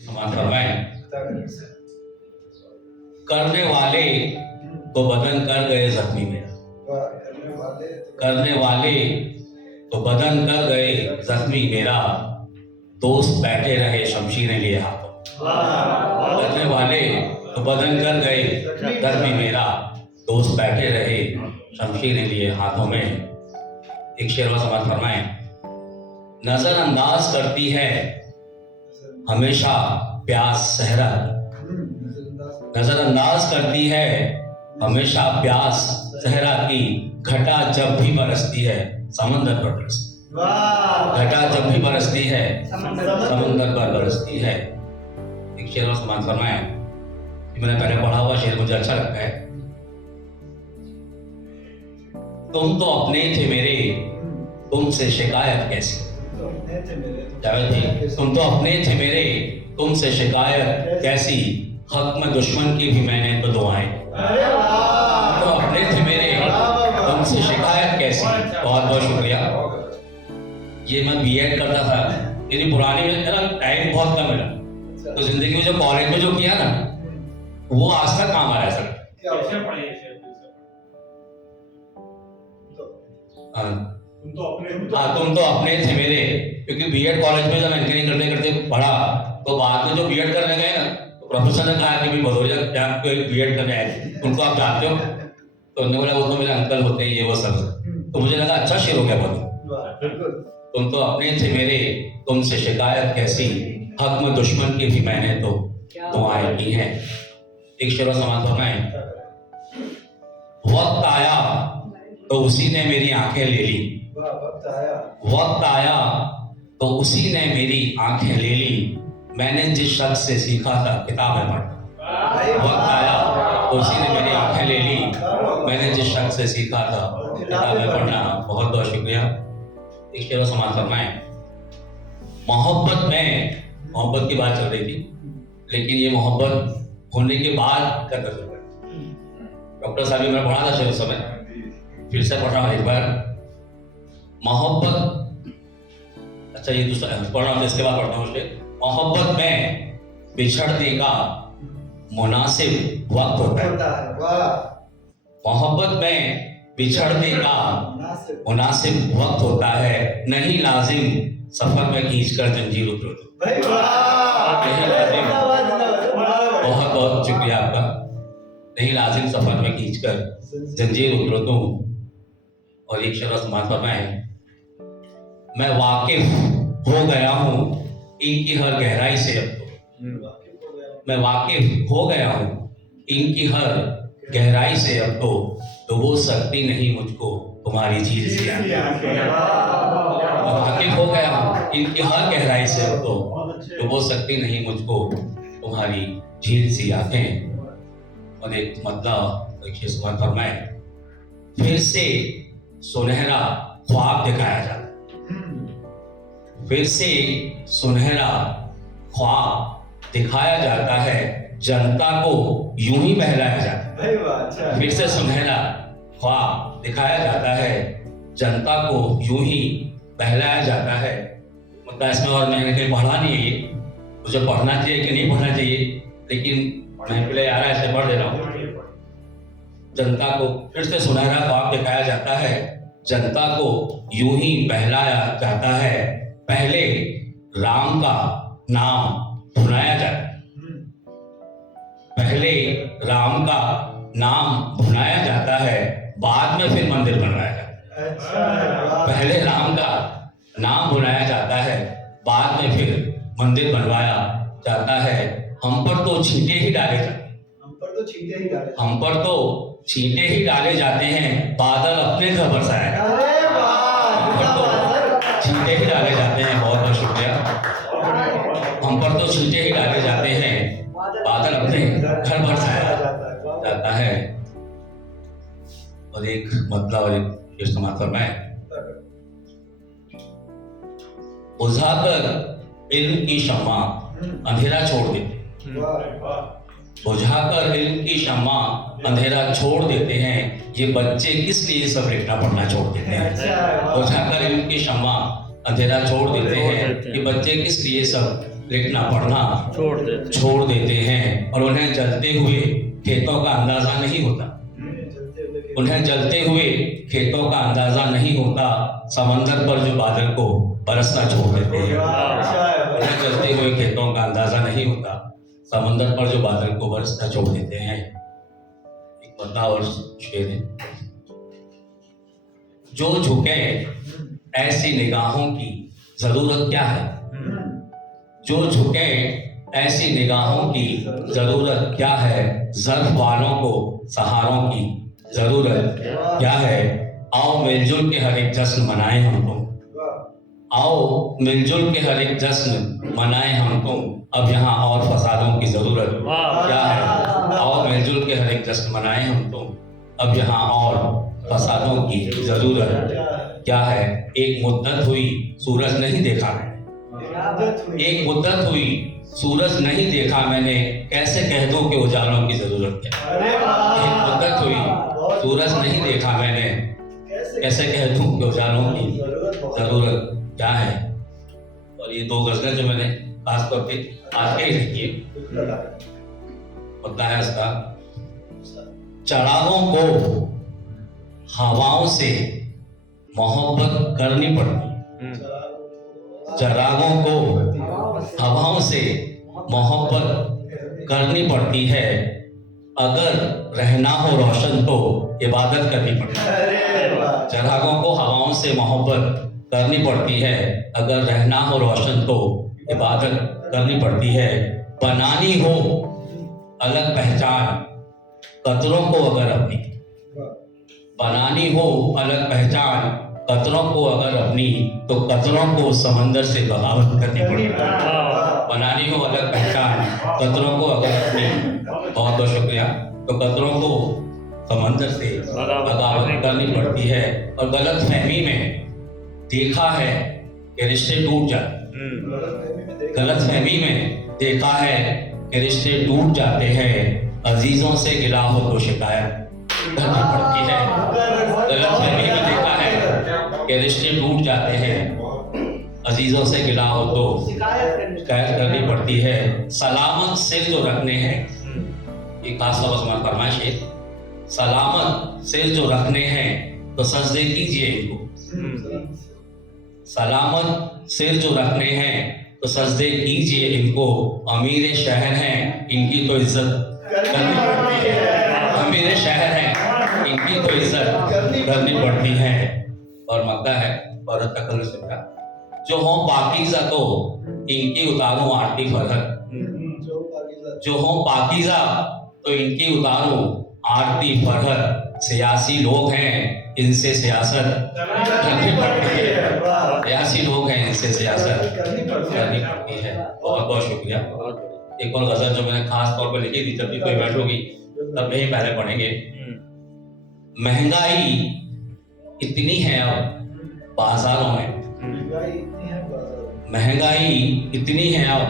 समाज फरमाए, करने वाले तो बदन कर गए जख्मी मेरा, करने वाले तो बदन कर गए जख्मी मेरा, दोस्त बैठे रहे शमशीरें लिए हाथों। करने वाले तो बदन कर गए जख्मी मेरा, दोस्त बैठे रहे शमशीरें लिए हाथों में। एक शेर व समाज फरमाए, नजरअंदाज करती है हमेशा प्यास सहरा, नजरअंदाज करती है हमेशा प्यास सहरा की, घटा जब भी बरसती है समंदर पर बरसती, घटा जब भी बरसती है समंदर पर बरसती है। एक शेर और समाज फरमाए, मैंने पहले पढ़ा हुआ शेर मुझे अच्छा लगता है। तुम तो अपने थे मेरे, तुमसे शिकायत कैसी, जावेद जी, तुम तो अपने थे मेरे, तुमसे शिकायत कैसी, हक में दुश्मन की भी मैंने तो दुआएं, तो अपने थे मेरे, तुमसे शिकायत कैसी। बहुत बहुत शुक्रिया। ये मैं बीएड करता था, मेरी पुरानी में ना टाइम बहुत कम मिला, तो जिंदगी में जो कॉलेज में जो किया ना वो आज तक काम आ रहा है सर। तुम तो अपने थे मेरे, क्योंकि बीएड कॉलेज में जब एंकरिंग करते करते पढ़ा तो बाद में जो बीएड करने गए ना तो प्रोफेसर ने कहा कि भदौरिया क्या बीएड करने आए, उनको आप जानते हो? तो उन्होंने बोला वो तो मेरे अंकल होते हैं, ये वो सब। तो मुझे लगा अच्छा शेर हो गया बहुत। तुम तो अपने थे मेरे, तुमसे शिकायत कैसी, हक में दुश्मन की भी मैंने तो दुआएं की हैं। एक शेर समाज फरमाए, वक्त आया तो उसी ने मेरी आंखें ले ली, वक्त आया तो उसी ने मेरी आंखें ले ली, मैंने जिस शख्स से सीखा था किताबें पढ़ना। वक्त आया तो उसी ने मेरी आंखें ले ली, मैंने जिस शख्स से सीखा था किताबें पढ़ना। बहुत बहुत शुक्रिया। एक शेर समाज फरमाए, मोहब्बत की बात चल रही थी, लेकिन ये मोहब्बत होने के बाद का तजुर्बा। डॉक्टर साहब ने पढ़ा था शेर उस समय, फिर से पढ़ रहा हूं एक बार। मोहब्बत, अच्छा ये दूसरा पढ़ रहा हूं, इसके बाद पढ़ता हूं शेर। मोहब्बत में बिछड़ने का मुनासिब वक्त होता है, मोहब्बत में बिछड़ने का मुनासिब वक्त होता है, नहीं लाजिम सफर में खींचकर जंजीर उतरो तो। नहीं लाजिम, बहुत बहुत शुक्रिया आपका। नहीं लाजिम सफर में खींचकर जंजीर उतरो तो। और एक शब्द समाज फरमाए, मैं वाकिफ हो गया हूँ इनकी हर गहराई से, अब तो मैं वाकिफ हो गया हूँ इनकी हर गहराई से, अब तो डुबो सकती नहीं मुझको तुम्हारी झील सी आंखें। वाकिफ हो गया हूँ इनकी हर गहराई से, अब तो डुबो सकती नहीं मुझको तुम्हारी झील सी आंखें। और एक मतलब देखिए सुबह फरमाए, फिर से सुनहरा ख्वाब दिखाया जाता, फिर से सुनहरा ख्वाब दिखाया जाता है, जनता को यूं ही बहलाया जाता है। फिर से सुनहरा ख्वाब दिखाया जाता है, जनता को यूं ही बहलाया जाता है। मतलब इसमें और मैंने कहीं पढ़ा नहीं है, ये मुझे पढ़ना चाहिए कि नहीं पढ़ना चाहिए, लेकिन महफिल आ रहा है इसलिए पढ़ दे रहा हूँ। जनता को फिर से सुनहरा ख्वाब दिखाया जाता है, जनता को यूं ही बहलाया जाता है, पहले राम का नाम भुनाया जाता है, पहले राम का नाम भुनाया जाता है, बाद में फिर मंदिर बनवाया जाता है। पहले राम का नाम भुनाया जाता है, बाद में फिर मंदिर बनवाया जाता है। हम पर तो छींटे ही डाले जाते हैं, हम पर तो छींटे ही डाले जाते हैं, बादल अपने घर बरसाया, हम पर तो छींटे ही डाले जाते हैं। बहुत बहुत शुक्रिया। हम पर तो छींटे ही डाले जाते हैं, बादल अपने घर बरसाया जाता है। और एक मतलब और एक इस्तेमाल करना है, बुझाकर इल्म की शम्मा अंधेरा छोड़ देते, बुझाकर इल्म की शम्मा अंधेरा छोड़ देते हैं, ये बच्चे किस लिए सब लिखना पढ़ना छोड़ देते हैं। बुझाकर इल्म की शम्मा अंधेरा छोड़ देते हैं, ये बच्चे किस लिए सब लिखना पढ़ना छोड़ देते हैं और उन्हें जलते हुए खेतों का अंदाजा नहीं होता। उन्हें जलते हुए खेतों का अंदाजा नहीं होता। समंदर पर जो बादल को बरसना छोड़ देते हैं। उन्हें जलते हुए खेतों का अंदाजा नहीं होता। समंदर पर जो बादल को बरसना छोड़ देते हैं। एक बता और शेर है, जो झुके ऐसी निगाहों की जरूरत क्या है। जो झुके ऐसी निगाहों की जरूरत क्या है। जर्फ वालों को सहारों की जरूरत क्या है। आओ मिलजुल के हर एक जश्न मनाए हम तुम। आओ मिलजुल के हर एक जश्न मनाए हम तुम। अब यहाँ और फसादों की जरूरत क्या है। आओ मिलजुल के हर एक जश्न मनाए हम तुम। अब यहाँ और फसादों की जरूरत क्या है। एक मुद्दत हुई सूरज नहीं देखा मैंने। एक मुद्दत हुई सूरज नहीं देखा मैंने। कैसे कह दूं कि उजालों की जरूरत है। एक मुद्दत हुई सूरज नहीं देखा मैंने। कैसे कह दूं कि उजालों की जरूरत क्या है। और ये दो गजलें जो मैंने खास तौर पे आज ही लिखी है, होता है उसका, चरागों को हवाओं से मोहब्बत करनी पड़ती। चरागों को हवाओं से मोहब्बत करनी पड़ती है। अगर रहना हो रोशन तो इबादत करनी पड़ती है। चरागों को हवाओं से मोहब्बत करनी पड़ती है। अगर रहना हो रोशन तो इबादत करनी पड़ती है। बनानी हो अलग पहचान कतरों को अगर अपनी। बनानी हो अलग पहचान कतरों को अगर अपनी तो कतरों को समंदर से बगावत करनी पड़ेगी। बनानी हो अलग पहचान कतरों को अगर अपनी, बहुत बहुत शुक्रिया, तो कतरों को समंदर से बगावत करनी पड़ती है। और गलत फहमी में देखा है कि रिश्ते टूट जाते। गलत फहमी में देखा है कि रिश्ते टूट जाते हैं। अजीजों से गिला हो तो शिकायत करनी पड़ती है। गलत फहमी में देखा है कि रिश्ते टूट जाते हैं। अजीजों से गिला हो तो शिकायत करनी पड़ती है। सलामत सिर जो रखने हैं, एक खास तौर पर फरमाइश है, सलामत सिर जो रखने हैं तो सजदे कीजिए इनको। सलामत सिर जो रखने हैं तो सजदे कीजिए इनको। अमीर शहर हैं इनकी तो इज्जत करनी पड़ती है। अमीर शहर हैं इनकी तो इज्जत करनी पड़ती है। और मक्का है औरत का कल से का, जो हो पाकीज़ा तो इनकी उतारूं आरती फरहत। जो हो पाकीज़ा तो इनकी उतारूं आरती फरहत। सियासी लोग हैं इनसे सियासत करनी पड़ती है। सियासी लोग हैं इनसे सियासत करनी पड़ती है। बहुत बहुत शुक्रिया। एक और गजल जो मैंने खास तौर पर लिखी थी, जब भी कोई बैठ होगी तब यही पहले पढ़ेंगे। महंगाई इतनी है अब बाजारों में। महंगाई इतनी है अब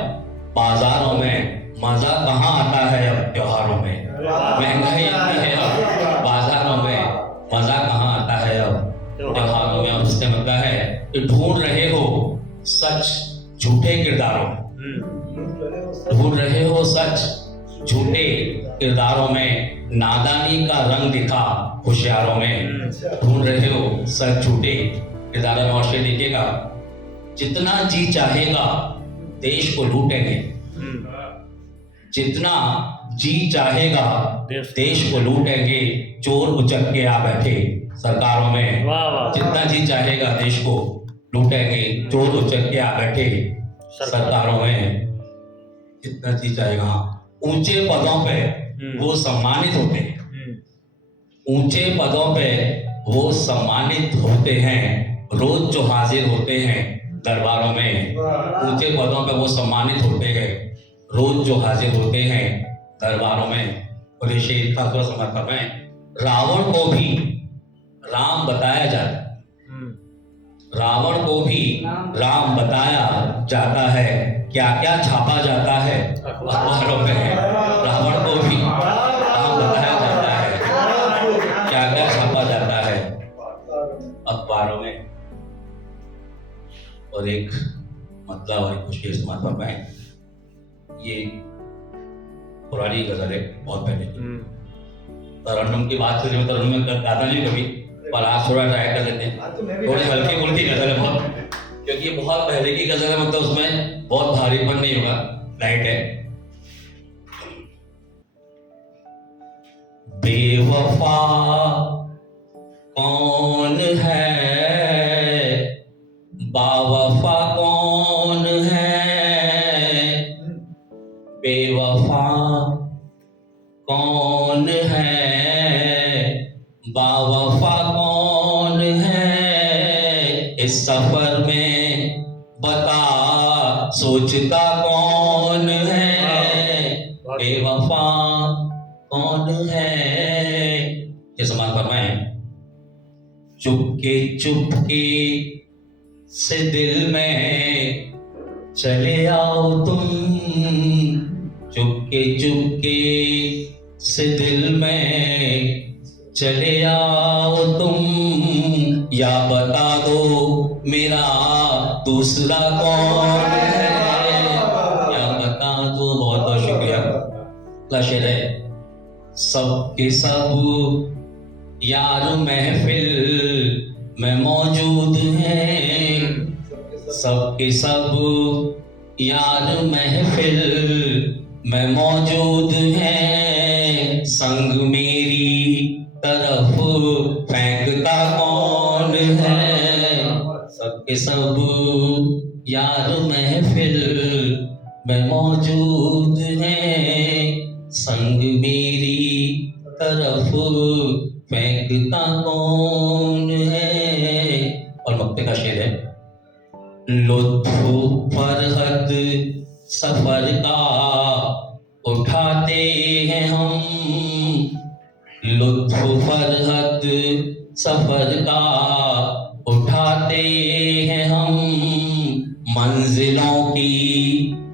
बाजारों में। मजा कहाँ आता है अब त्योहारों में। महंगाई इतनी है अब बाजारों में। मजा कहाँ आता है अब त्योहारों में। और उसका मतलब है कि ढूंढ रहे हो सच झूठे किरदारों में। ढूंढ रहे हो सच झूठे किरदारों में। नादानी का रंग दिखा होशियारों में। ढूंढ रहे हो सच झूठे किरदारों में। और शेर देखिएगा, जितना जी चाहेगा देश को लूटेंगे। जितना जी चाहेगा देश को लूटेंगे। चोर उचक के आ बैठे सरकारों में। जितना जी चाहेगा देश को लूटेंगे। चोर उचक के आ बैठे सरकारों में। जितना जी चाहेगा। ऊंचे पदों पे वो सम्मानित होते हैं। ऊंचे पदों पे वो सम्मानित होते हैं। रोज जो हाजिर होते हैं दरबारों में। ऊंचे पदों पे वो सम्मानित होते हैं। रोज जो हाजिर होते हैं दरबारों में। और ये शेर का तो समर्थन है, रावण को भी राम बताया जाता है। रावण को भी राम बताया जाता है। क्या क्या छापा जाता है अखबारों में। रावण को भी राम बताया जाता है। क्या क्या छापा जाता है अखबारों में। और एक मतलब और एक शेर समर्थन है, ये पुरानी गजल है, बहुत पहले की। तरन्नुम की बात करें, तरन्नुम में गाता नहीं कभी, पर आज थोड़ा ट्राई कर लेते हैं। थोड़ी हल्की फुल्की गजल है बहुत, क्योंकि ये बहुत पहले की गजल है, मतलब उसमें बहुत भारीपन नहीं होगा, लाइट है। बेवफा कौन है, बावफा कौन है, बेवफा कौन है, बावफा कौन है, इस सफर में बता सोचता कौन है, बेवफा कौन है। ये समान फरमाए, चुपके चुपके से दिल में चले आओ तुम, चुपके चुपके से दिल में चले आओ तुम, या बता दो मेरा दूसरा कौन है, या बता दो। बहुत बहुत शुक्रिया। अगला शेर है, सबके सब यार महफिल में मौजूद हैं, सबके सब यार महफिल में मौजूद हैं, संग मेरी तरफ फेंकता कौन है, सबके सब यार महफिल में मौजूद हैं, संग मेरी तरफ फेंकता कौन है। और मक्ते का शेर है, लुत्फ फरहत सफर का उठाते हैं हम, लुत्फ फरहत सफर का उठाते हैं हम, मंजिलों की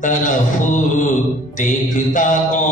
तरफ देखता कौन